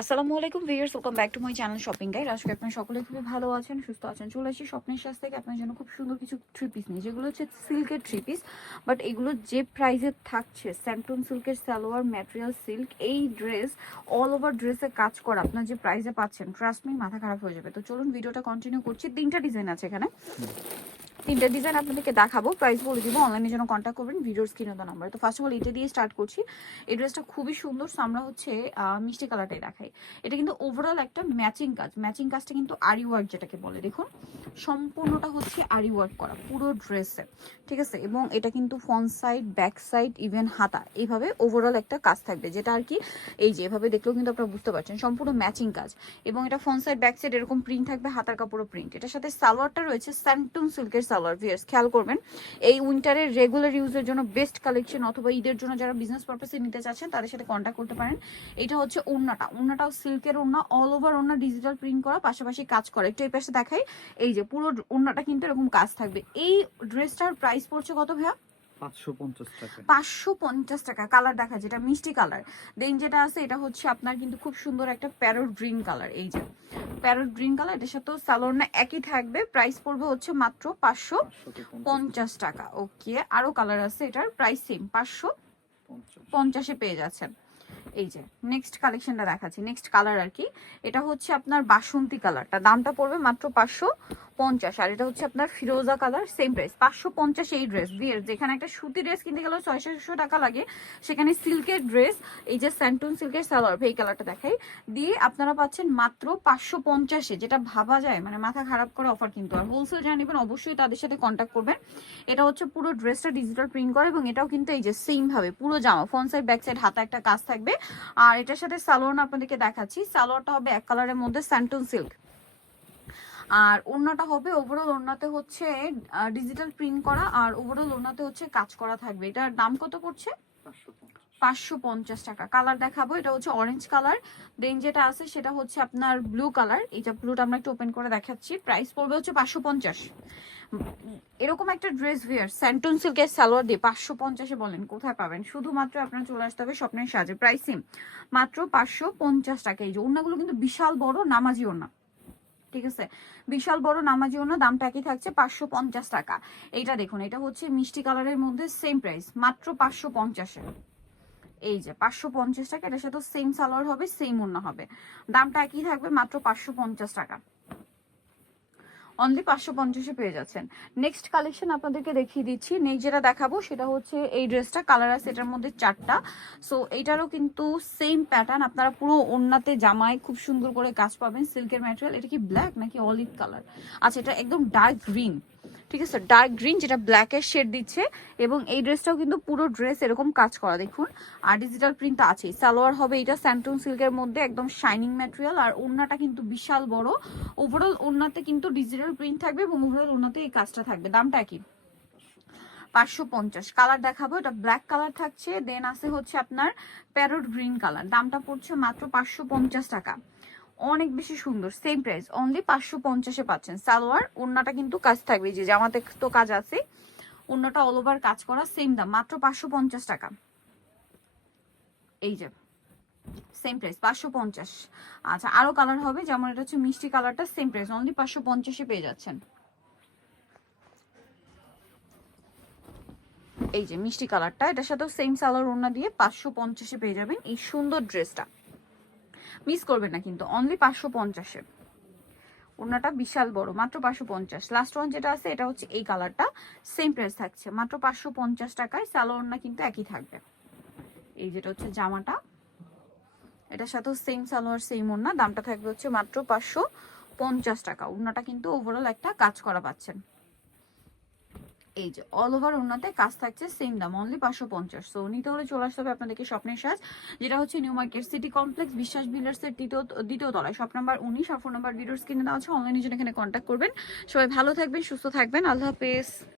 আসসালামু আলাইকুম viewers, welcome back to my channel shopping guide. আজকে আপনারা সকলে খুবই ভালো আছেন, সুস্থ আছেন। চলে আসি স্বপ্নের সাজ থেকে আপনার জন্য খুব সুন্দর কিছু থ্রি পিস নিয়ে, যেগুলো হচ্ছে সিল্কের থ্রি পিস। বাট এগুলো যে প্রাইসে থাকছে, স্যান্টুন সিল্কের সালোয়ার ম্যাটেরিয়াল সিল্ক, এই ড্রেস অল ওভার ড্রেসে কাজ করা আপনার যে প্রাইসে পাচ্ছেন, ট্রাস্ট মি মাথা খারাপ হয়ে যাবে। তো চলুন ভিডিওটা কন্টিনিউ করছি। তিনটা ডিজাইন আছে এখানে, তিনটা ডিজাইন আপনাদেরকে দেখাবো, প্রাইস বলে দিব। অনলাইনের জন্য কন্ট্যাক্ট করবেন ভিডিওর স্ক্রিনে দেওয়া নাম্বার। তো ফার্স্ট অফ অল এটা দিয়ে স্টার্ট করছি। এই ড্রেসটা খুবই সুন্দর। সো আমরা হচ্ছে মিষ্টি কালারটাই দেখাই। এটা কিন্তু ওভারঅল একটা ম্যাচিং কাজ। ম্যাচিং কাজটা কিন্তু আরি ওয়ার্ক যেটাকে বলে, দেখুন সম্পূর্ণটা হচ্ছে আরি ওয়ার্ক করা পুরো ড্রেসে, ঠিক আছে। এবং এটা কিন্তু front side, back side, even হাতা, এইভাবে ওভারঅল একটা কাজ থাকবে, যেটা আর কি এই যে এভাবে দেখলেও কিন্তু আপনারা বুঝতে পারছেন সম্পূর্ণ ম্যাচিং কাজ। এবং এটা ফ্রন্ট সাইড, ব্যাক সাইড এরকম প্রিন্ট থাকবে, হাতার কাপড়ও প্রিন্ট। এটার সাথে সালোয়ারটা রয়েছে স্যান্টুন সিল্কের সালোয়ার। ভিউয়ার্স খেয়াল করবেন, এই উইন্টারের রেগুলার ইউজের জন্য বেস্ট কালেকশন, অথবা ঈদের জন্য যারা বিজনেস পারপাসে নিতে চাচ্ছেন তাদের সাথে কন্ট্যাক্ট করতে পারেন। এটা হচ্ছে ওড়নাটাও সিল্কের ওড়না, অল ওভার ওড়না ডিজিটাল প্রিন্ট করা, পাশাপাশি কাজ করা। একটু এই পাশে দেখাই, এই যে পুরো ওড়নাটা কিন্তু এরকম কাজ থাকবে। এই ড্রেসটার প্রাইস পড়ছে কত ভাইয়া? 550 টাকা। কালার দেখা, যেটা মিষ্টি কালার। দেন যেটা আছে এটা হচ্ছে আপনার কিন্তু খুব সুন্দর একটা প্যারট গ্রিন কালার। এই যে প্যারট গ্রিন কালার, এটার সাথে সালোয়ার একই থাকবে। প্রাইস পড়বে হচ্ছে মাত্র 550 টাকা। ওকে, আরো কালার আছে, এটার প্রাইস সেম 550-এ পেয়ে যাচ্ছেন। এই যে নেক্সট কালেকশনটা দেখাচ্ছি, নেক্সট কালার আর কি। এটা হচ্ছে আপনার বাসন্তী কালারটা, দামটা পড়বে মাত্র 550। আর এটা হচ্ছে আপনার ফিরোজা কালার, সেম প্রাইস 550। এই ড্রেস বিয়ের, যেখানে একটা সুতি ড্রেস কিনতে গেলেও 600 টাকা লাগে, সেখানে সিল্কের ড্রেস, এই যে স্যান্টুন সিল্কের সালোয়ার, এই কালারটা দেখাই, দিয়ে আপনারা পাচ্ছেন মাত্র 550-এ, যেটা ভাবা যায় মানে মাথা খারাপ করা অফার। কিন্তু আর হোলসেল যারা নেবেন অবশ্যই তাদের সাথে কন্ট্যাক্ট করবেন। এটা হচ্ছে পুরো ড্রেসটা ডিজিটাল প্রিন্ট করে, এবং এটাও কিন্তু এই যে সেম ভাবে পুরো জামা, ফ্রন্ট সাইড, ব্যাক সাইড, হাতে একটা কাজ থাকবে। আর এটার সাথে সালোয়ার আপনাদেরকে দেখাচ্ছি, সালোয়ারটা হবে এক কালারের মধ্যে স্যান্টুন সিল্ক। আর ওড়নাটা হবে ওভারঅল, ওড়নাতে হচ্ছে ডিজিটাল প্রিন্ট করা, আর ওভারঅল ওড়নাতে হচ্ছে কাজ করা থাকবে। এটার দাম কত পড়ছে? 550 টাকা। কালার দেখাবো, এটা হচ্ছে অরেঞ্জ কালার। দেন যেটা আছে সেটা হচ্ছে আপনার ব্লু কালার। এইটা ব্লুটা আমরা একটু ওপেন করে দেখাচ্ছি। প্রাইস পড়বে হচ্ছে 550। এরকম একটা ড্রেস ভিয়ার স্যান্টুন সিল্কের সালোয়ার দিয়ে 550-এ বলেন কোথায় পাবেন? শুধুমাত্র আপনার চলে আসতে হবে স্বপ্নের সাজে। প্রাইস সেম, মাত্র 550 টাকা। এই যে ওড়নাগুলো কিন্তু বিশাল বড় নামাজি ওড়না, ঠিক আছে, বিশাল বড় নামাজি ওড়না, দামটা একই থাকছে 550 টাকা। এইটা দেখুন, এটা হচ্ছে মিষ্টি কালারের মধ্যে, সেম প্রাইস মাত্র 550-এ। এই যে 550 টাকা। এটার সাথে সেম সালোয়ার হবে, সেম ওড়না হবে, দামটা একই থাকবে মাত্র 550 টাকা। অনলি 550-এ পেয়ে যাচ্ছেন। নেক্সট কালেকশন আপনাদেরকে দেখিয়ে দিচ্ছি। নেক্সট যেটা দেখাবো সেটা হচ্ছে এই ড্রেসটা, কালার আছে এটার মধ্যে 4টা। সো এইটারও কিন্তু সেম প্যাটার্ন, আপনারা পুরো ওড়নাতে জামায় খুব সুন্দর করে কাজ পাবেন, সিল্কের ম্যাটেরিয়াল। এটা কি ব্ল্যাক নাকি অলিভ কালার? আচ্ছা, এটা একদম ডার্ক গ্রিন, ঠিক আছে, ডার্ক গ্রিন, যেটা ব্ল্যাকের শেড দিচ্ছে। এবং এই ড্রেসটাও কিন্তু পুরো ড্রেস এরকম কাজ করা, দেখুন। আর ডিজিটাল প্রিন্ট আছে। সালোয়ার হবে এটা স্যান্টুন সিল্কের মধ্যে, একদম শাইনিং ম্যাটেরিয়াল। আর ওড়নাটা কিন্তু বিশাল বড়, ওভারঅল ওড়নাতে কিন্তু ডিজিটাল প্রিন্ট থাকবে, এবং ওভারঅল ওড়নাতে এই কাজটা থাকবে। দামটা কি? 550। কালার দেখাবো, এটা ব্ল্যাক কালার থাকছে। দেন আছে হচ্ছে আপনার প্যারট গ্রিন কালার, দামটা পড়ছে মাত্র 550 টাকা। অনেক বেশি সুন্দর, সেম প্রাইস, অনলি 550-এ পাচ্ছেন। সালোয়ার, ওড়নাটা কিন্তু কাজ থাকবে, যে জামাতে তো কাজ আছে, ওড়নাটা অল ওভার কাজ করা, সেম দাম মাত্র 550 টাকা। এই যে সেম প্রাইস 550। আচ্ছা, আরো কালার হবে, যেমন এটা হচ্ছে মিষ্টি কালারটা, সেম প্রাইস, অনলি 550-এ পেয়ে যাচ্ছেন। এই যে মিষ্টি কালারটা, এটার সাথেও সেম সালোয়ার ওড়না দিয়ে 550-এ পেয়ে যাবেন এই সুন্দর ড্রেসটা। মিস করবেন না কিন্তু, অনলি 550-এ। ওড়নাটা বিশাল বড়, মাত্র 550। লাস্ট ওয়ান যেটা আছে এটা হচ্ছে এই কালারটা, সেম প্রাইস থাকছে মাত্র 550 টাকায়। সালোয়ার ওড়না কিন্তু একই থাকবে। এই যেটা হচ্ছে জামাটা, এটার সাথেও সেম সালোয়ার, সেম ওড়না, দামটা থাকবে হচ্ছে মাত্র 550 টাকা। ওড়নাটা কিন্তু ওভারঅল একটা কাজ করা পাচ্ছেন। এই যে অল ওভার ওড়নাতে কাজ থাকছে, সেম দাম, অনলি 550। সো নিতে হলে চলে আসতে হবে আপনাদেরকে স্বপ্নের সাজ, যেটা হচ্ছে নিউ মার্কেট সিটি কমপ্লেক্স, বিশ্বাস বিল্ডার্সের দ্বিতীয় তলায়, শপ নাম্বার 19। আর ফোন নাম্বার ভিডিওস কিনে দেওয়া আছে, অনলাইনে জন্য এখানে কন্ট্যাক্ট করবেন। সবাই ভালো থাকবেন, সুস্থ থাকবেন, আল্লাহ হাফেজ।